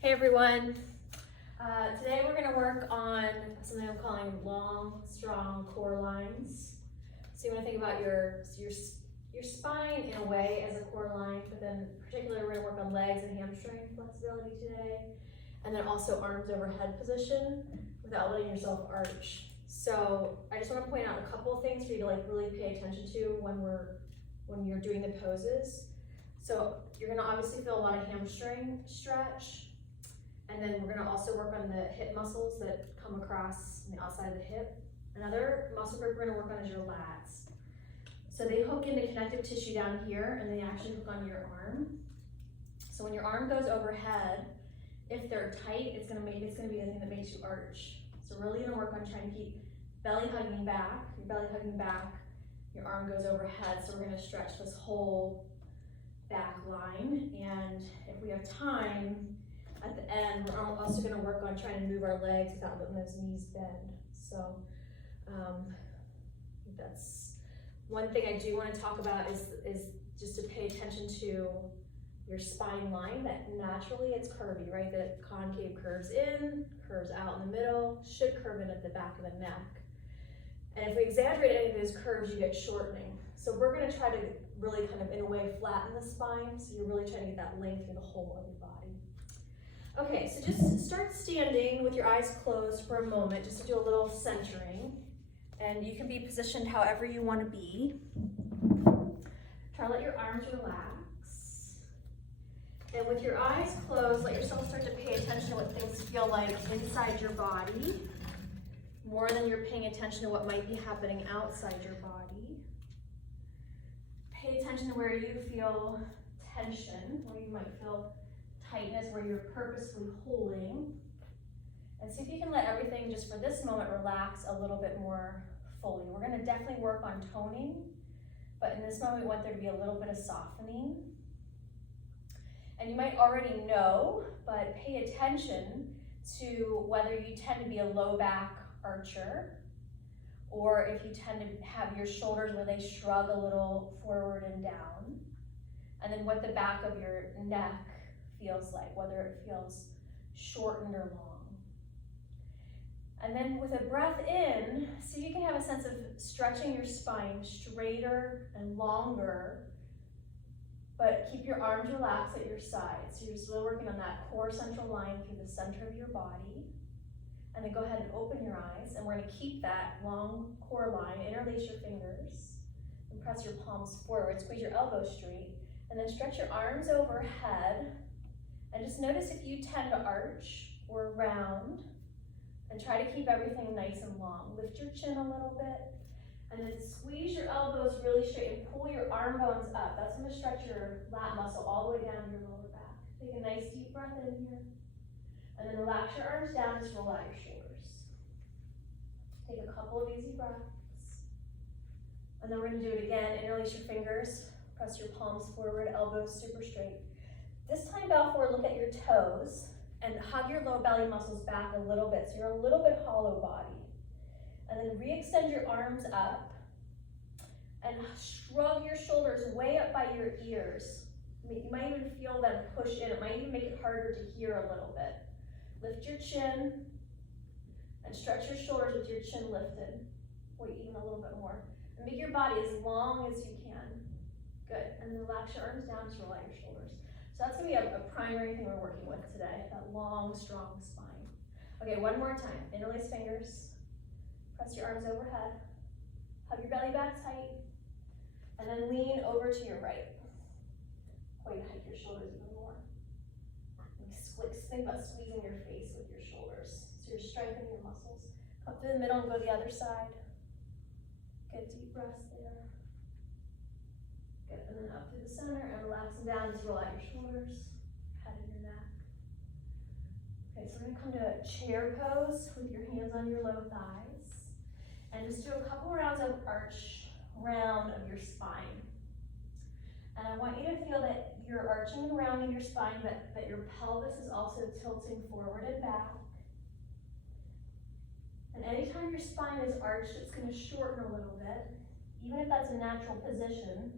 Hey everyone. Today we're going to work on something I'm calling long, strong core lines. So you want to think about your spine in a way as a core line, but then particularly we're going to work on legs and hamstring flexibility today, and then also arms overhead position without letting yourself arch. So I just want to point out a couple of things for you to really pay attention to when you're doing the poses. So you're going to obviously feel a lot of hamstring stretch. And then we're going to also work on the hip muscles that come across on the outside of the hip. Another muscle group we're going to work on is your lats. So they hook into connective tissue down here, and they actually hook on your arm. So when your arm goes overhead, if they're tight, it's going to be the thing that makes you arch. So we're really going to work on trying to keep belly hugging back, your arm goes overhead. So we're going to stretch this whole back line. And if we have time, at the end, we're also going to work on trying to move our legs without letting those knees bend. So that's one thing I do want to talk about is just to pay attention to your spine line, that naturally it's curvy, right? The concave curves in, curves out in the middle, should curve in at the back of the neck. And if we exaggerate any of those curves, you get shortening. So we're going to try to really kind of, in a way, flatten the spine, so you're really trying to get that length through the whole of your body. Okay, so just start standing with your eyes closed for a moment, just to do a little centering. And you can be positioned however you want to be. Try to let your arms relax. And with your eyes closed, let yourself start to pay attention to what things feel like inside your body, more than you're paying attention to what might be happening outside your body. Pay attention to where you feel tension, where you might feel tightness, where you're purposefully holding, and see if you can let everything just for this moment relax a little bit more fully. We're going to definitely work on toning, but in this moment we want there to be a little bit of softening. And you might already know, but pay attention to whether you tend to be a low back archer, or if you tend to have your shoulders where they shrug a little forward and down, and then what the back of your neck feels like, whether it feels shortened or long. And then with a breath in, see if you can have a sense of stretching your spine straighter and longer, but keep your arms relaxed at your sides. So you're still working on that core central line through the center of your body. And then go ahead and open your eyes, and we're going to keep that long core line, interlace your fingers, and press your palms forward, squeeze your elbows straight, and then stretch your arms overhead. And just notice if you tend to arch or round, and try to keep everything nice and long. Lift your chin a little bit, and then squeeze your elbows really straight and pull your arm bones up. That's going to stretch your lat muscle all the way down to your lower back. Take a nice deep breath in here, and then relax your arms down, just roll out your shoulders. Take a couple of easy breaths, and then we're going to do it again. Interlace your fingers, press your palms forward, elbows super straight. This time, bow forward, look at your toes, and hug your low belly muscles back a little bit, so you're a little bit hollow body. And then re-extend your arms up, and shrug your shoulders way up by your ears. You might even feel them push in. It might even make it harder to hear a little bit. Lift your chin, and stretch your shoulders with your chin lifted. Wait, even a little bit more. And make your body as long as you can. Good, and then relax your arms down, just roll out your shoulders. So that's going to be a primary thing we're working with today, that long, strong spine. Okay, one more time. Interlace fingers, press your arms overhead, hug your belly back tight, and then lean over to your right. Point hike your shoulders even more. Think about squeezing your face with your shoulders. So you're strengthening your muscles. Come through the middle and go to the other side. Good deep breaths there. Good, and then up through the center and relax them down. Just roll out your shoulders, head and your neck. Okay, so we're going to come to a chair pose with your hands on your low thighs. And just do a couple rounds of arch round of your spine. And I want you to feel that you're arching and rounding your spine, but that your pelvis is also tilting forward and back. And anytime your spine is arched, it's going to shorten a little bit. Even if that's a natural position,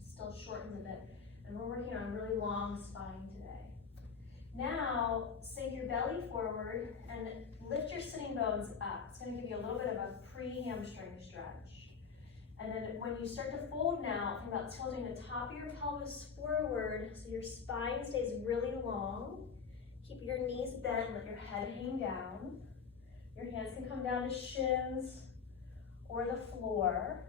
still shortens a bit, and we're working on a really long spine today. Now, belly forward and lift your sitting bones up. It's gonna give you a little bit of a pre-hamstring stretch. And then when you start to fold now, think about tilting the top of your pelvis forward so your spine stays really long. Keep your knees bent, let your head hang down. Your hands can come down to shins or the floor.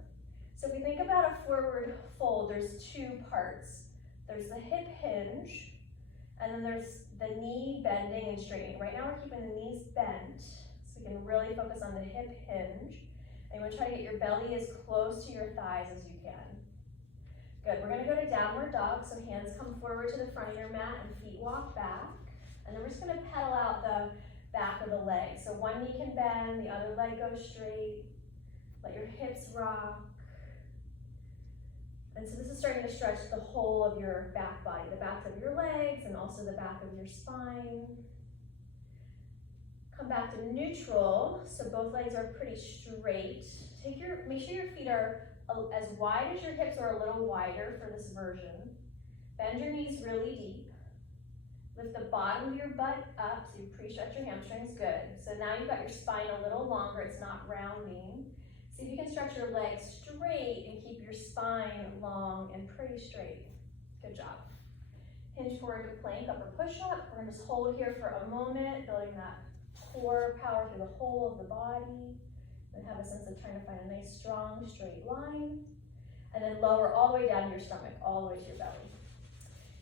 So if we think about a forward fold, there's two parts. There's the hip hinge, and then there's the knee bending and straightening. Right now we're keeping the knees bent, so we can really focus on the hip hinge. And you want to try to get your belly as close to your thighs as you can. Good, we're gonna go to downward dog, so hands come forward to the front of your mat and feet walk back. And then we're just gonna pedal out the back of the leg. So one knee can bend, the other leg goes straight. Let your hips rock. And so this is starting to stretch the whole of your back body, the backs of your legs and also the back of your spine. Come back to neutral, so both legs are pretty straight. Make sure your feet are as wide as your hips or a little wider for this version. Bend your knees really deep. Lift the bottom of your butt up, so you pre-stretch your hamstrings, good. So now you've got your spine a little longer, it's not rounding. See if you can stretch your legs straight and keep your spine long and pretty straight. Good job. Hinge forward to plank, upper push-up. We're gonna just hold here for a moment, building that core power through the whole of the body. And have a sense of trying to find a nice, strong, straight line. And then lower all the way down to your stomach, all the way to your belly.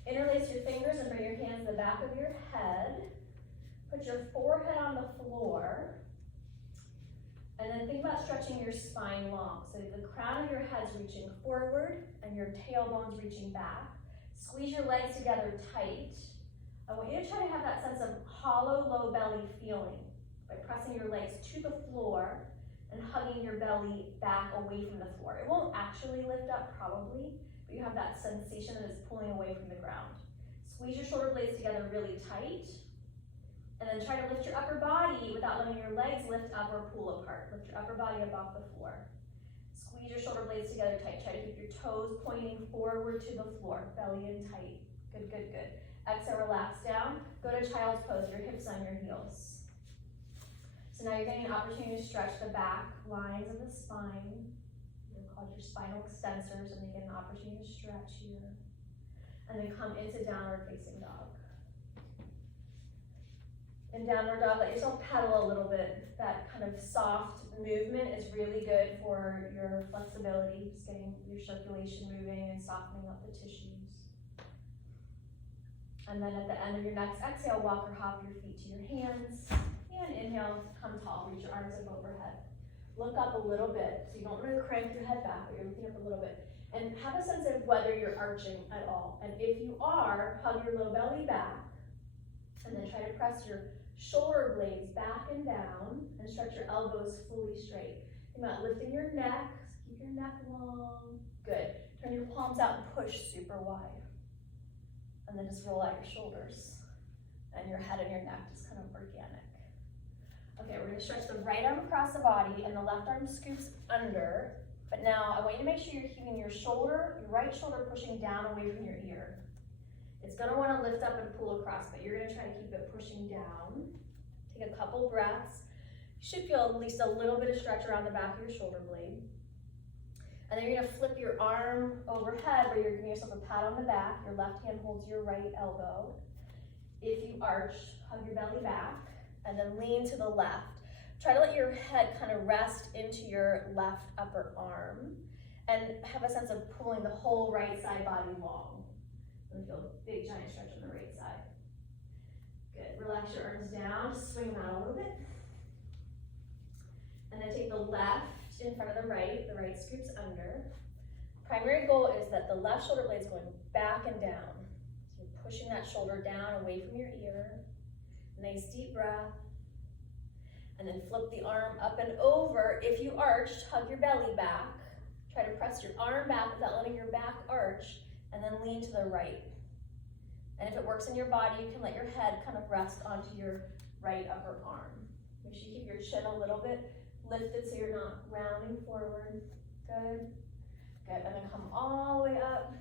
Interlace your fingers and bring your hands to the back of your head. Put your forehead on the floor. And then think about stretching your spine long. So the crown of your head's reaching forward and your tailbone's reaching back. Squeeze your legs together tight. I want you to try to have that sense of hollow, low belly feeling by pressing your legs to the floor and hugging your belly back away from the floor. It won't actually lift up probably, but you have that sensation that it's pulling away from the ground. Squeeze your shoulder blades together really tight. And then try to lift your upper body without letting your legs lift up or pull apart. Lift your upper body up off the floor. Squeeze your shoulder blades together tight. Try to keep your toes pointing forward to the floor. Belly in tight. Good, good, good. Exhale, relax down. Go to child's pose, your hips on your heels. So now you're getting an opportunity to stretch the back lines of the spine. They're called your spinal extensors, and they get an opportunity to stretch here. And then come into downward facing dog. In downward dog, let yourself pedal a little bit. That kind of soft movement is really good for your flexibility, just getting your circulation moving and softening up the tissues. And then at the end of your next exhale, walk or hop your feet to your hands. And inhale, come tall, reach your arms up overhead. Look up a little bit, so you don't want to crank your head back, but you're looking up a little bit. And have a sense of whether you're arching at all. And if you are, hug your low belly back. And then try to press your shoulder blades back and down and stretch your elbows fully straight. Think about lifting your neck, keep your neck long. Good. Turn your palms out and push super wide. And then just roll out your shoulders. And your head and your neck just kind of organic. Okay, we're gonna stretch the right arm across the body and the left arm scoops under. But now I want you to make sure you're keeping your right shoulder pushing down away from your ear. It's gonna wanna lift up and pull across, but you're gonna try to keep it pushing down. Take a couple breaths. You should feel at least a little bit of stretch around the back of your shoulder blade. And then you're gonna flip your arm overhead where you're giving yourself a pat on the back. Your left hand holds your right elbow. If you arch, hug your belly back, and then lean to the left. Try to let your head kind of rest into your left upper arm and have a sense of pulling the whole right side body long. And feel a big giant stretch on the right side. Good, relax your arms down, swing them out a little bit. And then take the left in front of the right scoops under. Primary goal is that the left shoulder blade is going back and down. So you're pushing that shoulder down away from your ear. Nice deep breath. And then flip the arm up and over. If you arched, hug your belly back. Try to press your arm back without letting your back arch, and then lean to the right. And if it works in your body, you can let your head kind of rest onto your right upper arm. Make sure you keep your chin a little bit lifted so you're not rounding forward. Good. Good, and then come all the way up.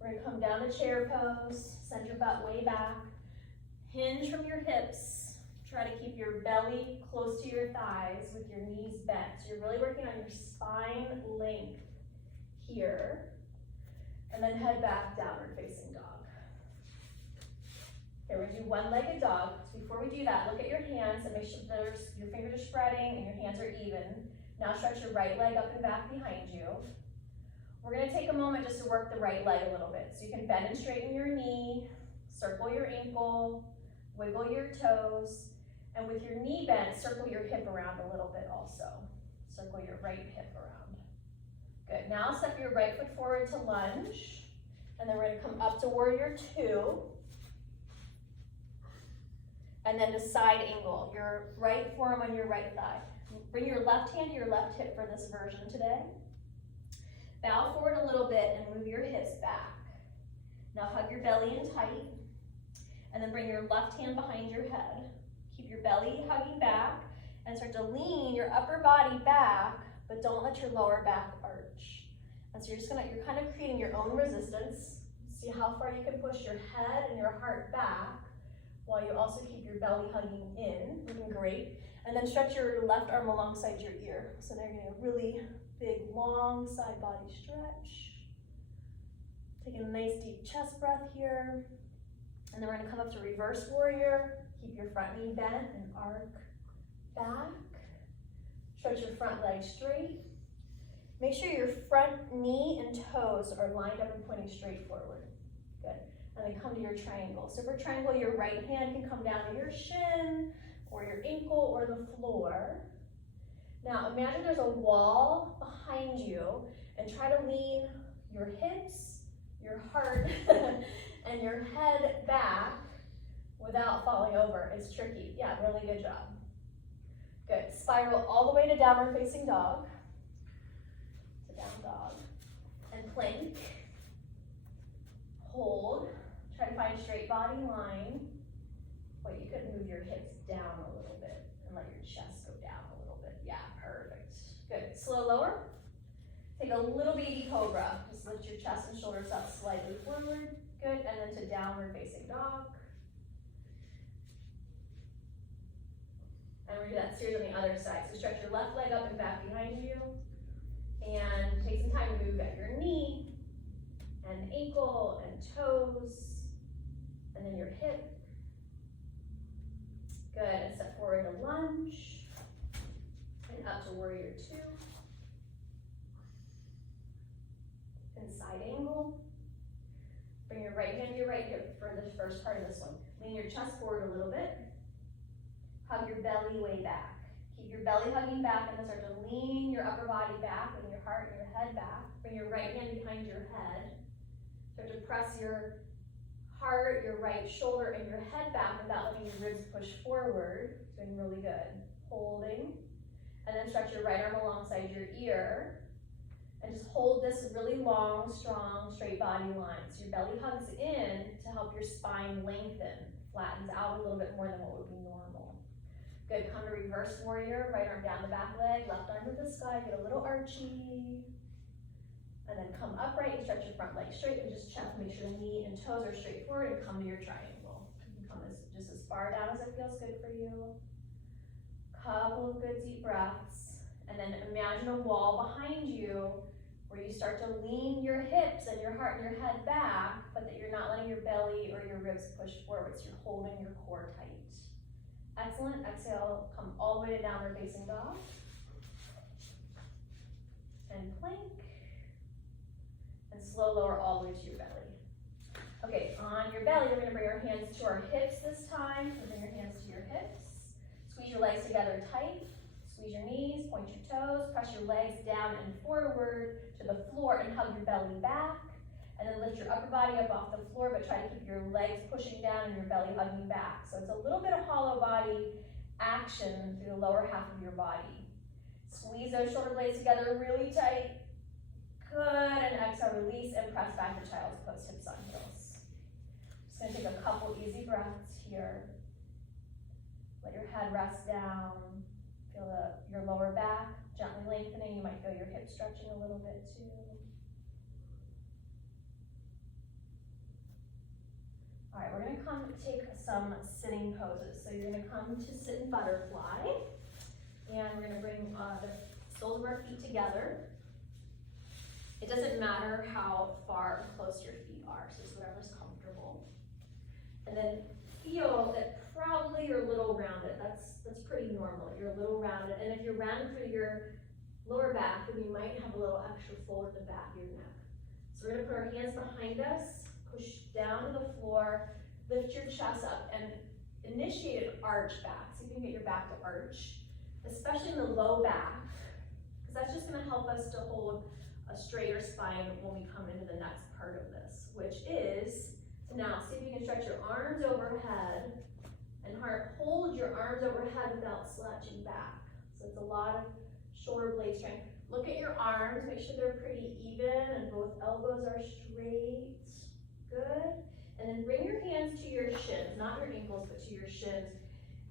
We're gonna come down to chair pose, send your butt way back. Hinge from your hips. Try to keep your belly close to your thighs with your knees bent. So you're really working on your spine length here. And then head back, downward facing dog. Okay, we're gonna do one-legged dog. So before we do that, look at your hands and make sure your fingers are spreading and your hands are even. Now stretch your right leg up and back behind you. We're gonna take a moment just to work the right leg a little bit. So you can bend and straighten your knee, circle your ankle, wiggle your toes, and with your knee bent, circle your hip around a little bit also. Circle your right hip around. Good, now step your right foot forward to lunge, and then we're gonna come up to warrior two, and then the side angle, your right forearm on your right thigh. Bring your left hand to your left hip for this version today. Bow forward a little bit and move your hips back. Now hug your belly in tight, and then bring your left hand behind your head. Keep your belly hugging back, and start to lean your upper body back, but don't let your lower back arch. And so you're kind of creating your own resistance. See how far you can push your head and your heart back, while you also keep your belly hugging in, looking great. And then stretch your left arm alongside your ear. So they're getting a really big, long side body stretch. Taking a nice deep chest breath here. And then we're gonna come up to reverse warrior. Keep your front knee bent and arc back. Stretch your front leg straight. Make sure your front knee and toes are lined up and pointing straight forward. Good. And then come to your triangle. So for triangle, your right hand can come down to your shin, or your ankle, or the floor. Now imagine there's a wall behind you, and try to lean your hips, your heart, and your head back without falling over. It's tricky. Yeah, really good job. Good. Spiral all the way to downward facing dog. To down dog. And plank. Hold. Try to find a straight body line. But you could move your hips down a little bit and let your chest go down a little bit. Yeah, perfect. Good. Slow lower. Take a little baby cobra. Just lift your chest and shoulders up slightly forward. Good. And then to downward facing dog. And we're gonna do that series on the other side. So stretch your left leg up and back behind you. And take some time to move at your knee and ankle and toes. And then your hip. Good, and step forward to lunge, and up to warrior two. And side angle. Bring your right hand to your right hip for the first part of this one. Lean your chest forward a little bit. Hug your belly way back. Keep your belly hugging back, and then start to lean your upper body back and your heart and your head back. Bring your right hand behind your head. Start to press your heart, your right shoulder, and your head back without letting your ribs push forward. Doing really good. Holding. And then stretch your right arm alongside your ear. And just hold this really long, strong, straight body line. So your belly hugs in to help your spine lengthen. Flattens out a little bit more than what would be normal. Good. Come to reverse warrior. Right arm down the back leg. Left arm to the sky. Get a little archy. And then come upright and stretch your front leg straight, and just check, make sure the knee and toes are straight forward, and come to your triangle. You can come just as far down as it feels good for you. Couple of good deep breaths. And then imagine a wall behind you where you start to lean your hips and your heart and your head back, but that you're not letting your belly or your ribs push forward, so you're holding your core tight. Excellent. Exhale, come all the way to downward facing dog. And plank. And slow lower all the way to your belly. Okay, on your belly, we're gonna bring our hands to our hips this time. So bring your hands to your hips. Squeeze your legs together tight. Squeeze your knees, point your toes, press your legs down and forward to the floor and hug your belly back. And then lift your upper body up off the floor, but try to keep your legs pushing down and your belly hugging back. So it's a little bit of hollow body action through the lower half of your body. Squeeze those shoulder blades together really tight. Good, and exhale, release and press back to child's pose, hips on heels. Just gonna take a couple easy breaths here. Let your head rest down. Feel your lower back gently lengthening. You might feel your hips stretching a little bit too. All right, we're gonna come take some sitting poses. So you're gonna come to sit in butterfly, and we're gonna bring the soles of our feet together. It doesn't matter how far or close your feet are, so it's whatever's comfortable. And then feel that probably you're a little rounded. That's pretty normal. You're a little rounded, and if you're rounded through your lower back, then you might have a little extra fold in the back of your neck. So we're gonna put our hands behind us, push down to the floor, lift your chest up, and initiate an arch back. See if you can get your back to arch, especially in the low back, because that's just gonna help us to hold a straighter spine when we come into the next part of this, which is to now see if you can stretch your arms overhead and hold your arms overhead without slouching back. So it's a lot of shoulder blade strength. Look at your arms, make sure they're pretty even and both elbows are straight. Good. And then bring your hands to your shins, not your ankles, but to your shins,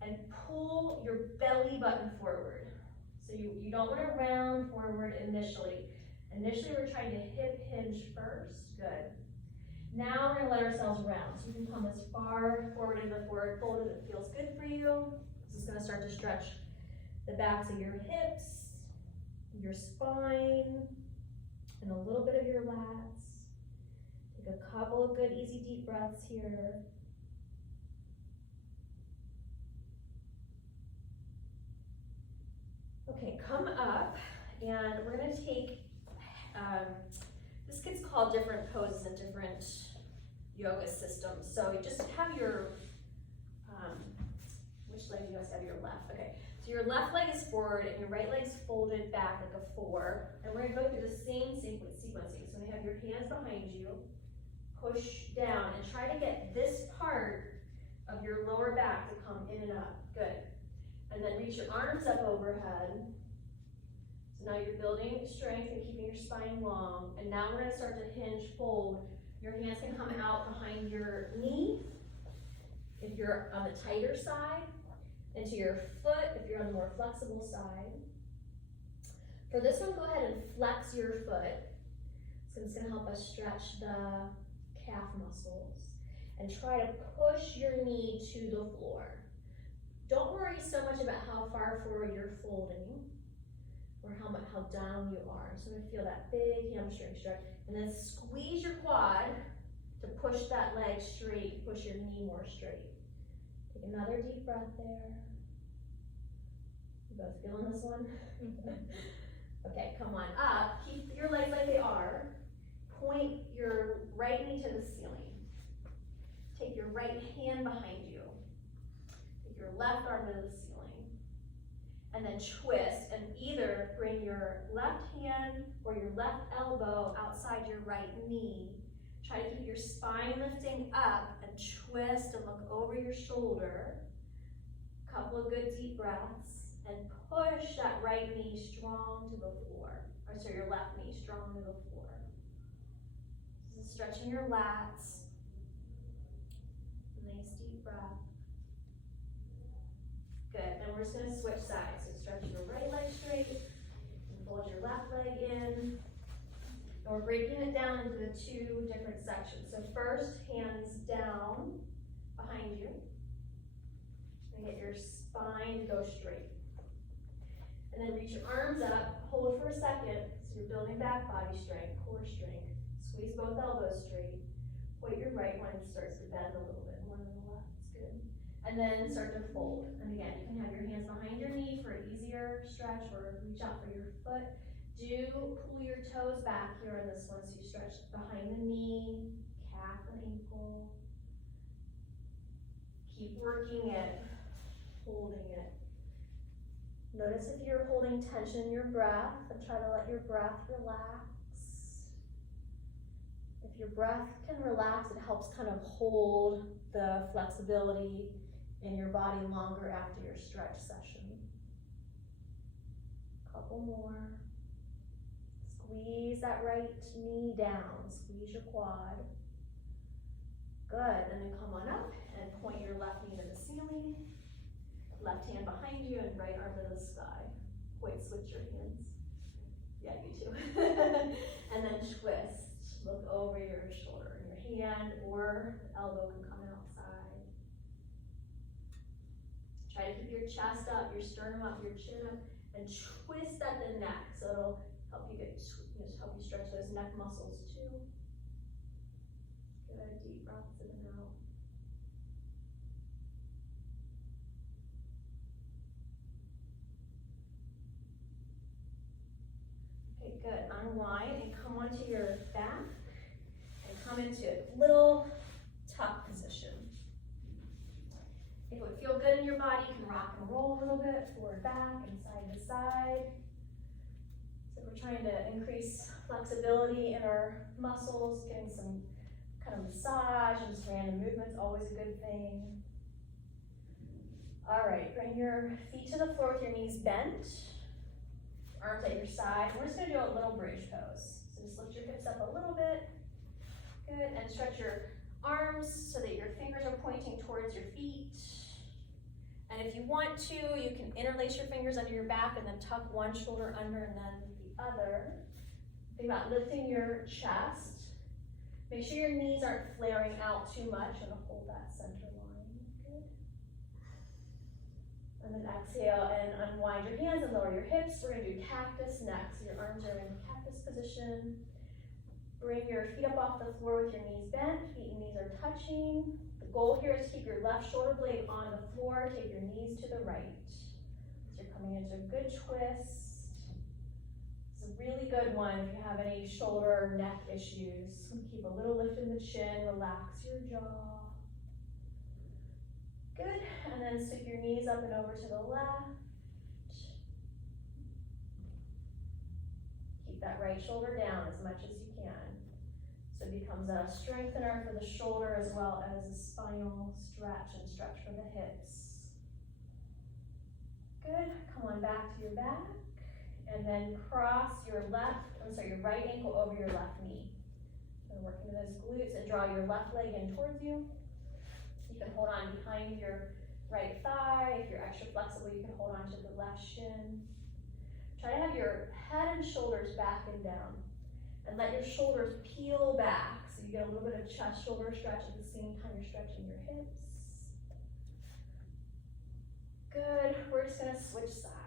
and pull your belly button forward. So you don't want to round forward initially. Initially, we're trying to hip hinge first. Good. Now we're going to let ourselves round. So you can come as far forward into the forward fold as it feels good for you. This is going to start to stretch the backs of your hips, your spine, and a little bit of your lats. Take a couple of good, easy, deep breaths here. Okay, come up, and we're going to take, this gets called different poses in different yoga systems. So you just have your, which leg do you guys have? Your left, okay. So your left leg is forward and your right leg's folded back like a 4. And we're gonna go through the same sequencing. So you have your hands behind you, push down, and try to get this part of your lower back to come in and up. Good. And then reach your arms up overhead. So now you're building strength and keeping your spine long. And now we're gonna start to hinge fold. Your hands can come out behind your knee if you're on the tighter side, into your foot if you're on the more flexible side. For this one, go ahead and flex your foot. So it's gonna help us stretch the calf muscles. And try to push your knee to the floor. Don't worry so much about how far forward you're folding or how down you are. So I'm gonna feel that big hamstring stretch. And then squeeze your quad to push that leg straight, push your knee more straight. Take another deep breath there. You both feeling this one? Okay, come on up. Keep your legs like they are. Point your right knee to the ceiling. Take your right hand behind you. Take your left arm to the ceiling. And then twist and either bring your left hand or your left elbow outside your right knee. Try to keep your spine lifting up and twist and look over your shoulder. Couple of good deep breaths and push that right knee strong to the floor. Or so your left knee strong to the floor. This is stretching your lats. Nice deep breath. Good, and we're just gonna switch sides. So stretch your right leg straight and fold your left leg in. And we're breaking it down into the 2 different sections. So first, hands down behind you. And get your spine to go straight. And then reach your arms up, hold for a second. So you're building back body strength, core strength. Squeeze both elbows straight. Point your right one starts to bend a little bit more than the left. It's good. And then start to fold. And again, you can have your hands behind your knee for an easier stretch or reach out for your foot. Do pull your toes back here on this one so you stretch behind the knee, calf and ankle. Keep working it, holding it. Notice if you're holding tension in your breath and try to let your breath relax. If your breath can relax, it helps kind of hold the flexibility in your body longer after your stretch session. Couple more. Squeeze that right knee down. Squeeze your quad. Good, and then come on up and point your left knee to the ceiling. Left hand behind you and right arm to the sky. Point, switch your hands. Yeah, you too. And then twist. Look over your shoulder. And your hand or elbow can come out. Try to keep your chest up, your sternum up, your chin up, and twist at the neck. So it'll help you help you stretch those neck muscles too. Good, deep breaths in and out. Okay, good. Unwind and come onto your back and come into a little tuck position. If it would feel good in your body, you can rock and roll a little bit, forward, back, and side to side. So we're trying to increase flexibility in our muscles, getting some kind of massage and just random movements, always a good thing. All right, bring your feet to the floor with your knees bent, arms at your side. We're just gonna do a little bridge pose. So just lift your hips up a little bit. Good, and stretch your arms so that your fingers are pointing towards your feet. And if you want to, you can interlace your fingers under your back and then tuck one shoulder under and then the other. Think about lifting your chest. Make sure your knees aren't flaring out too much and hold that center line. Good. And then exhale and unwind your hands and lower your hips. We're gonna do cactus next. So your arms are in cactus position. Bring your feet up off the floor with your knees bent. Feet and knees are touching. The goal here is to keep your left shoulder blade on the floor. Take your knees to the right. So you're coming into a good twist. It's a really good one if you have any shoulder or neck issues. Keep a little lift in the chin, relax your jaw. Good, and then sweep your knees up and over to the left. Keep that right shoulder down as much as you can. So it becomes a strengthener for the shoulder as well as a spinal stretch and stretch for the hips. Good, come on back to your back. And then cross your right ankle over your left knee. So work into those glutes and draw your left leg in towards you. You can hold on behind your right thigh. If you're extra flexible, you can hold on to the left shin. Try to have your head and shoulders back and down. And let your shoulders peel back so you get a little bit of chest shoulder stretch at the same time you're stretching your hips. Good, we're just gonna switch sides.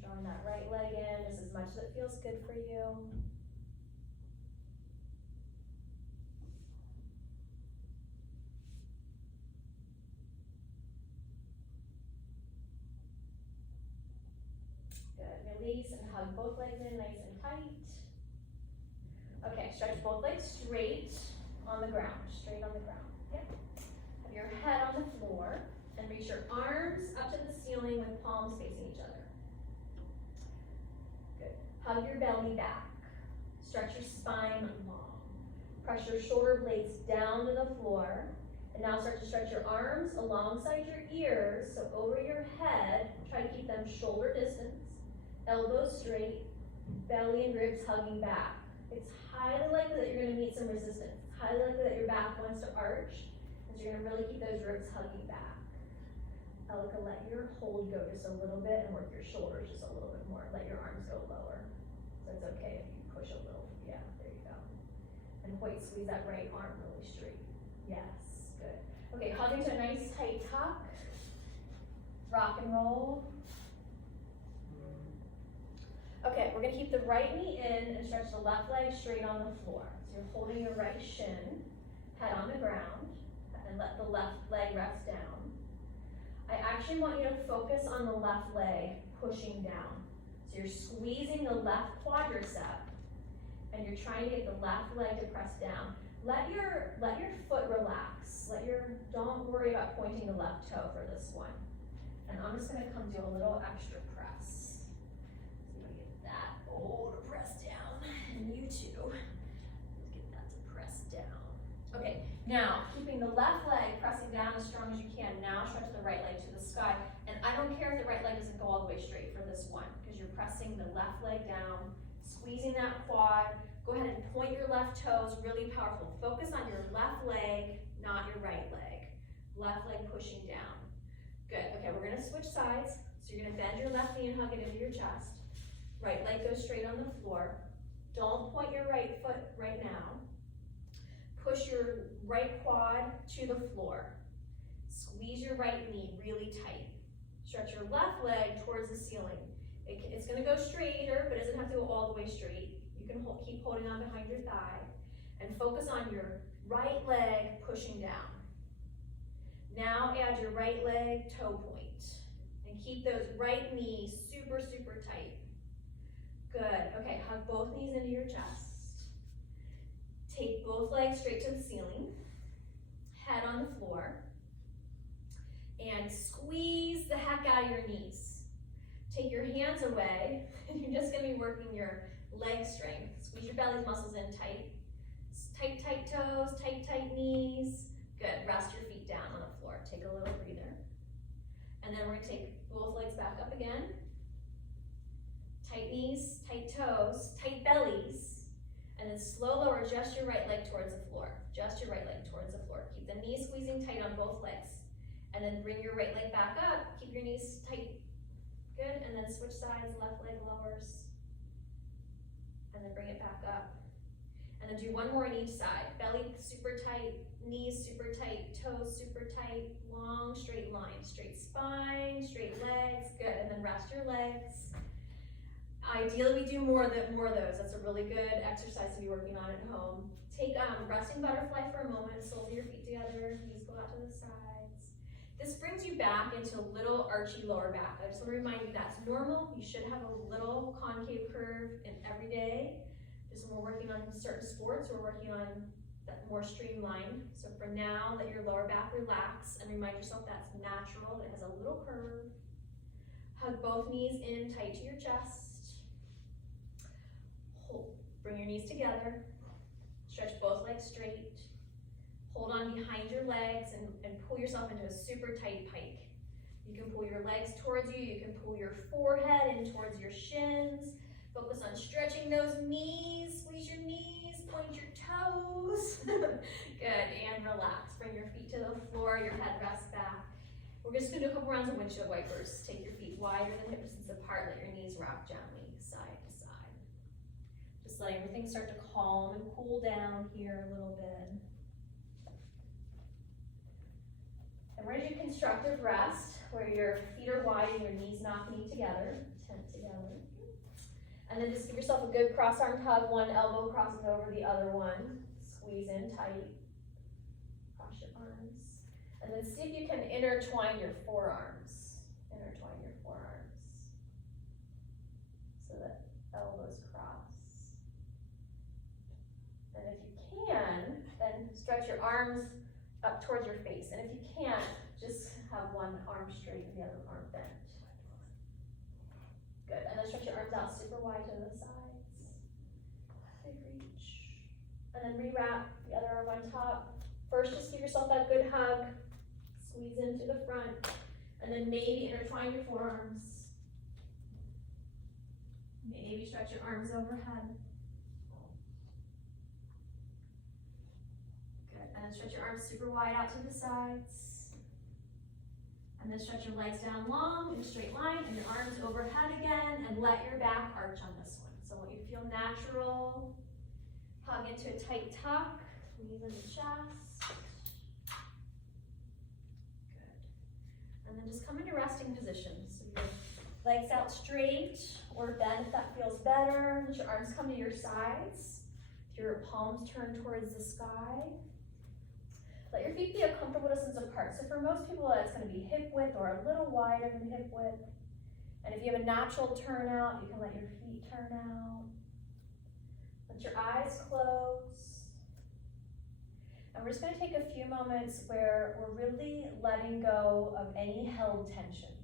Drawing that right leg in just as much as it feels good for you. Good, release and hug both legs in nice and tight. Okay, stretch both legs straight on the ground, straight on the ground. Yep. Have your head on the floor and reach your arms up to the ceiling with palms facing each other. Good. Hug your belly back. Stretch your spine long. Press your shoulder blades down to the floor. And now start to stretch your arms alongside your ears, so over your head. Try to keep them shoulder distance. Elbows straight, belly and ribs hugging back. It's highly likely that you're going to meet some resistance. It's highly likely that your back wants to arch, and so you're going to really keep those ribs hugging back. Elika, let your hold go just a little bit and work your shoulders just a little bit more. Let your arms go lower. So it's okay if you push a little. Yeah, there you go. And Hoyt, squeeze that right arm really straight. Yes, good. Okay, hug into a nice tight tuck. Rock and roll. Okay, we're gonna keep the right knee in and stretch the left leg straight on the floor. So you're holding your right shin, head on the ground, and let the left leg rest down. I actually want you to focus on the left leg pushing down. So you're squeezing the left quadricep, and you're trying to get the left leg to press down. Let your foot relax. Don't worry about pointing the left toe for this one. And I'm just gonna come do a little extra press. To press down, and you too. Get that to press down. Okay, now keeping the left leg pressing down as strong as you can. Now stretch the right leg to the sky. And I don't care if the right leg doesn't go all the way straight for this one, because you're pressing the left leg down, squeezing that quad. Go ahead and point your left toes, really powerful. Focus on your left leg, not your right leg. Left leg pushing down. Good, okay, we're gonna switch sides. So you're gonna bend your left knee and hug it into your chest. Right leg goes straight on the floor. Don't point your right foot right now. Push your right quad to the floor. Squeeze your right knee really tight. Stretch your left leg towards the ceiling. It's gonna go straighter, but it doesn't have to go all the way straight. You can keep holding on behind your thigh and focus on your right leg pushing down. Now add your right leg toe point and keep those right knees super, super tight. Good, okay, hug both knees into your chest. Take both legs straight to the ceiling, head on the floor, and squeeze the heck out of your knees. Take your hands away, and you're just gonna be working your leg strength. Squeeze your belly muscles in tight. Tight, tight toes, tight, tight knees. Good, rest your feet down on the floor. Take a little breather. And then we're gonna take both legs back up again. Tight knees, tight toes, tight bellies. And then slow lower just your right leg towards the floor. Just your right leg towards the floor. Keep the knees squeezing tight on both legs. And then bring your right leg back up. Keep your knees tight. Good, and then switch sides, left leg lowers. And then bring it back up. And then do one more on each side. Belly super tight, knees super tight, toes super tight, long straight line. Straight spine, straight legs, good. And then rest your legs. Ideally we do more of those. That's a really good exercise to be working on at home. Take resting butterfly for a moment, soles of your feet together, knees go out to the sides. This brings you back into a little archy lower back. I just want to remind you that's normal. You should have a little concave curve in every day. Just when we're working on certain sports, we're working on that more streamlined. So for now, let your lower back relax and remind yourself that's natural. It has a little curve. Hug both knees in tight to your chest. Hold, bring your knees together. Stretch both legs straight. Hold on behind your legs and pull yourself into a super tight pike. You can pull your legs towards you. You can pull your forehead in towards your shins. Focus on stretching those knees. Squeeze your knees, point your toes. Good, and relax. Bring your feet to the floor, your head rests back. We're just gonna do a couple rounds of windshield wipers. Take your feet wider than hip distance apart. Let your knees rock gently, side to side. Just letting everything start to calm and cool down here a little bit. And we're gonna do constructive rest, where your feet are wide and your knees knock knee together, tent together. And then just give yourself a good cross-arm hug, one elbow crossing over the other one. Squeeze in tight, cross your arms. And then see if you can intertwine your forearms. Intertwine your forearms. So that elbows cross. And if you can, then stretch your arms up towards your face. And if you can't, just have one arm straight and the other arm bent. Good, and then stretch your arms out super wide to the sides. Big reach. And then rewrap the other arm on top. First, just give yourself that good hug. Squeeze into the front. And then maybe intertwine your forearms. Maybe stretch your arms overhead. And then stretch your arms super wide out to the sides. And then stretch your legs down long in a straight line and your arms overhead again, and let your back arch on this one. So I want you to feel natural. Hug into a tight tuck, knees in the chest. Good. And then just come into resting position. So your legs out straight or bend if that feels better. Let your arms come to your sides. Your palms turn towards the sky. Let your feet be a comfortable distance apart. So for most people, that's going to be hip width or a little wider than hip width. And if you have a natural turnout, you can let your feet turn out. Let your eyes close. And we're just going to take a few moments where we're really letting go of any held tension.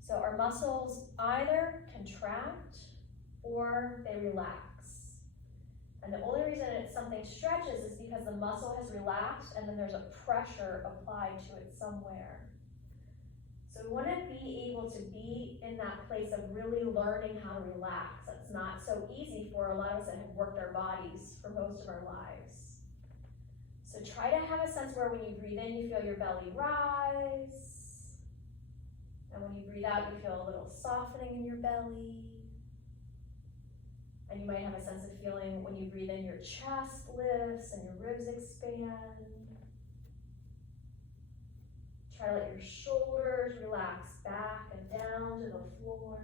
So our muscles either contract or they relax. And the only reason something stretches is because the muscle has relaxed and then there's a pressure applied to it somewhere. So we want to be able to be in that place of really learning how to relax. That's not so easy for a lot of us that have worked our bodies for most of our lives. So try to have a sense where when you breathe in, you feel your belly rise. And when you breathe out, you feel a little softening in your belly. And you might have a sense of feeling when you breathe in, your chest lifts and your ribs expand. Try to let your shoulders relax back and down to the floor.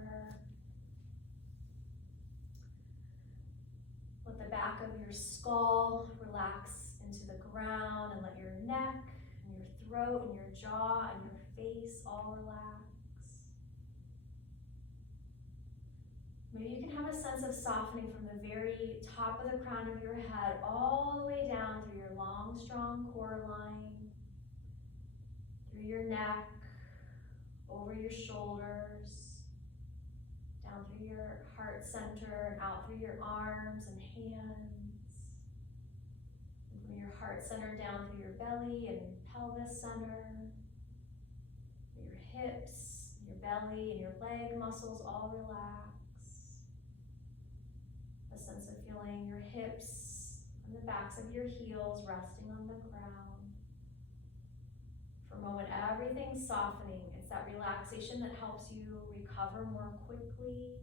Let the back of your skull relax into the ground, and let your neck and your throat and your jaw and your face all relax. Maybe you can have a sense of softening from the very top of the crown of your head all the way down through your long, strong core line, through your neck, over your shoulders, down through your heart center and out through your arms and hands, and from your heart center down through your belly and pelvis center, your hips, your belly and your leg muscles all relax. A sense of feeling your hips and the backs of your heels resting on the ground. For a moment, everything's softening. It's that relaxation that helps you recover more quickly,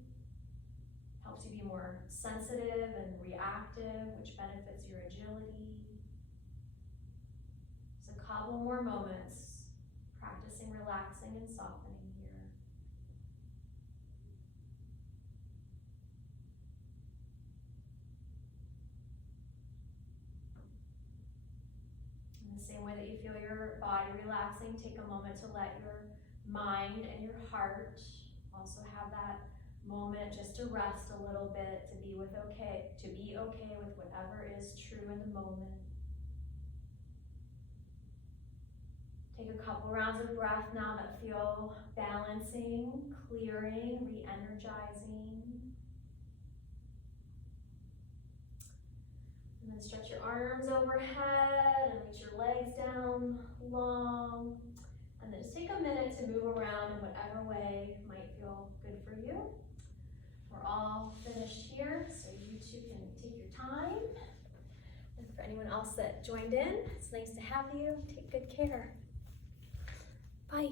helps you be more sensitive and reactive, which benefits your agility. So a couple more moments practicing relaxing and softening here. In the same way that you feel your body relaxing, take a moment to let your mind and your heart also have that moment just to rest a little bit, to be okay with whatever is true in the moment. Take a couple rounds of breath now that feel balancing, clearing, re-energizing. And then stretch your arms overhead and reach your legs down long. And then just take a minute to move around in whatever way might feel good for you. We're all finished here, so you two can take your time. And for anyone else that joined in, it's nice to have you. Take good care. Bye.